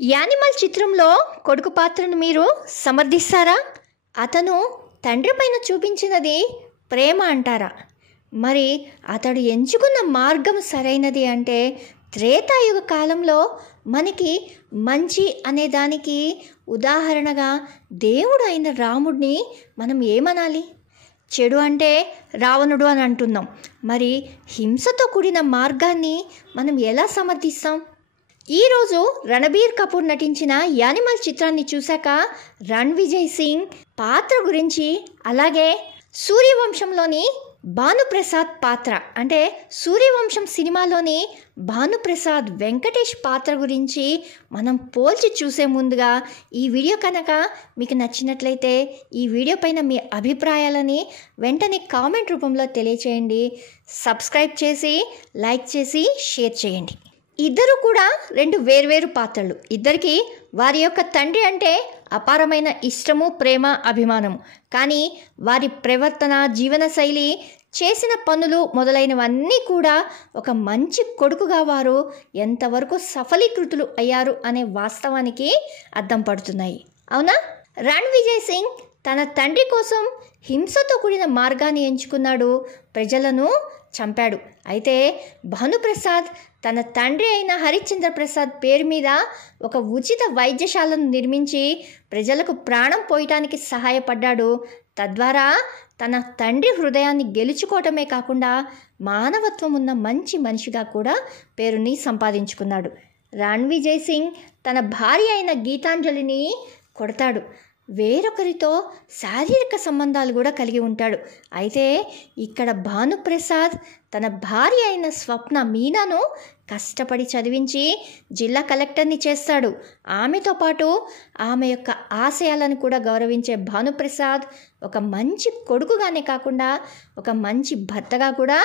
Animal చిత్రంలో కొడుకు పాత్రను మీరు సమర్థిస్తారా? అతను తండ్రి పైన చూపించినది ప్రేమ అంటారా? మరి అతడు ఎంచుకున్న మార్గం సరైనది అంటే త్రేతాయుగ కాలంలో మనకి మంచి అనే దానికి ఉదాహరణగా దేవుడు అయిన రాముడిని మనం ఏమనాలి? చెడు అంటే రావణుడు అని అంటున్నాం. మరి హింసతో కూడిన మార్గాన్ని మనం ఎలా సమర్థిస్తాం? ఈరోజు రణబీర్ కపూర్ నటించిన యానిమల్ చిత్రాన్ని చూశాక రణ్విజయ్ సింగ్ పాత్ర గురించి, అలాగే సూర్యవంశంలోని భానుప్రసాద్ పాత్ర అంటే సూర్యవంశం సినిమాలోని భానుప్రసాద్ వెంకటేష్ పాత్ర గురించి మనం పోల్చి చూసే ముందుగా ఈ వీడియో కనుక మీకు నచ్చినట్లయితే ఈ వీడియో పైన మీ అభిప్రాయాలని వెంటనే కామెంట్ రూపంలో తెలియచేయండి. సబ్స్క్రైబ్ చేసి లైక్ చేసి షేర్ చేయండి. ఇద్దరు కూడా రెండు వేర్వేరు పాత్రలు. ఇద్దరికి వారి యొక్క తండ్రి అంటే అపారమైన ఇష్టము, ప్రేమ, అభిమానము. కానీ వారి ప్రవర్తన, జీవనశైలి, చేసిన పనులు మొదలైనవన్నీ కూడా ఒక మంచి కొడుకుగా వారు ఎంతవరకు సఫలీకృతులు అయ్యారు అనే వాస్తవానికి అద్దం పడుతున్నాయి. అవునా? రణ్విజయ్ సింగ్ తన తండ్రి కోసం హింసతో కూడిన మార్గాన్ని ఎంచుకున్నాడు, ప్రజలను చంపాడు. అయితే భానుప్రసాద్ తన తండ్రి అయిన హరిశ్చంద్ర ప్రసాద్ పేరు మీద ఒక ఉచిత వైద్యశాలను నిర్మించి ప్రజలకు ప్రాణం పోయటానికి సహాయపడ్డాడు. తద్వారా తన తండ్రి హృదయాన్ని గెలుచుకోవటమే కాకుండా మానవత్వం ఉన్న మంచి మనిషిగా కూడా పేరుని సంపాదించుకున్నాడు. రణ్విజయ్ సింగ్ తన భార్య అయిన గీతాంజలిని కొడతాడు. వేరొకరితో శారీరక సంబంధాలు కూడా కలిగి ఉంటాడు. అయితే ఇక్కడ భానుప్రసాద్ తన భార్య అయిన స్వప్న మీనాను కష్టపడి చదివించి జిల్లా కలెక్టర్ని చేస్తాడు. ఆమెతో పాటు ఆమె యొక్క ఆశయాలను కూడా గౌరవించే భానుప్రసాద్ ఒక మంచి కొడుకుగానే కాకుండా ఒక మంచి భర్తగా కూడా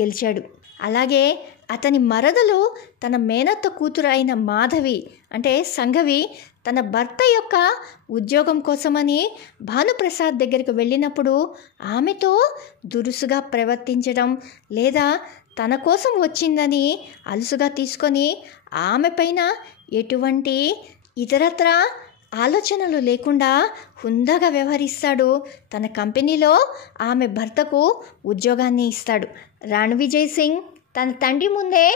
గెలిచాడు. అలాగే అతని మరదలు తన మేనత్త కూతురు అయిన మాధవి అంటే సంఘవి తన భర్త యొక్క ఉద్యోగం కోసమని భానుప్రసాద్ దగ్గరికి వెళ్ళినప్పుడు ఆమెతో దురుసుగా ప్రవర్తించడం, లేదా తన కోసం వచ్చిందని అలుసుగా తీసుకొని ఆమె పైన ఎటువంటి ఇతరత్ర ఆలోచనలు లేకుండా హుందాగా వ్యవహరిస్తాడు. తన కంపెనీలో ఆమె భర్తకు ఉద్యోగాన్ని ఇస్తాడు. రణ్విజయ్ సింగ్ తన తండ్రి ముందే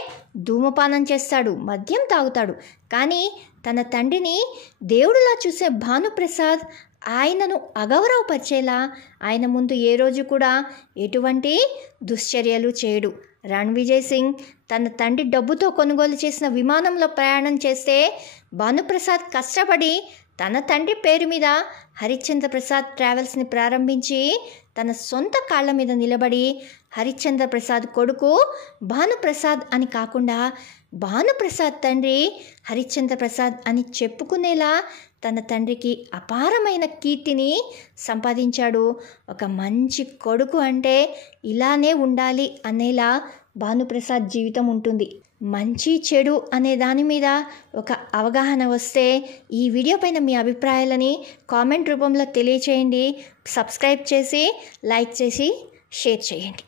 ధూమపానం చేస్తాడు, మద్యం తాగుతాడు. కానీ తన తండ్రిని దేవుడిలా చూసే భానుప్రసాద్ ఆయనను అగౌరవపరిచేలా ఆయన ముందు ఏ రోజు కూడా ఎటువంటి దుశ్చర్యలు చేయడు. రణ్విజయ్ సింగ్ తన తండ్రి డబ్బుతో కొనుగోలు చేసిన విమానంలో ప్రయాణం చేస్తే భానుప్రసాద్ కష్టపడి తన తండ్రి పేరు మీద హరిశ్చంద్ర ప్రసాద్ ట్రావెల్స్ని ప్రారంభించి తన సొంత కాళ్ళ మీద నిలబడి హరిశ్చంద్ర ప్రసాద్ కొడుకు భానుప్రసాద్ అని కాకుండా భానుప్రసాద్ తండ్రి హరిశ్చంద్ర ప్రసాద్ అని చెప్పుకునేలా తన తండ్రికి అపారమైన కీర్తిని సంపాదించాడు. ఒక మంచి కొడుకు అంటే ఇలానే ఉండాలి అనేలా భానుప్రసాద్ జీవితం ఉంటుంది. మంచి చెడు అనే దాని మీద ఒక అవగాహన వస్తే ఈ వీడియో పైన మీ అభిప్రాయాలని కామెంట్ రూపంలో తెలియచేయండి. సబ్స్క్రైబ్ చేసి లైక్ చేసి షేర్ చేయండి.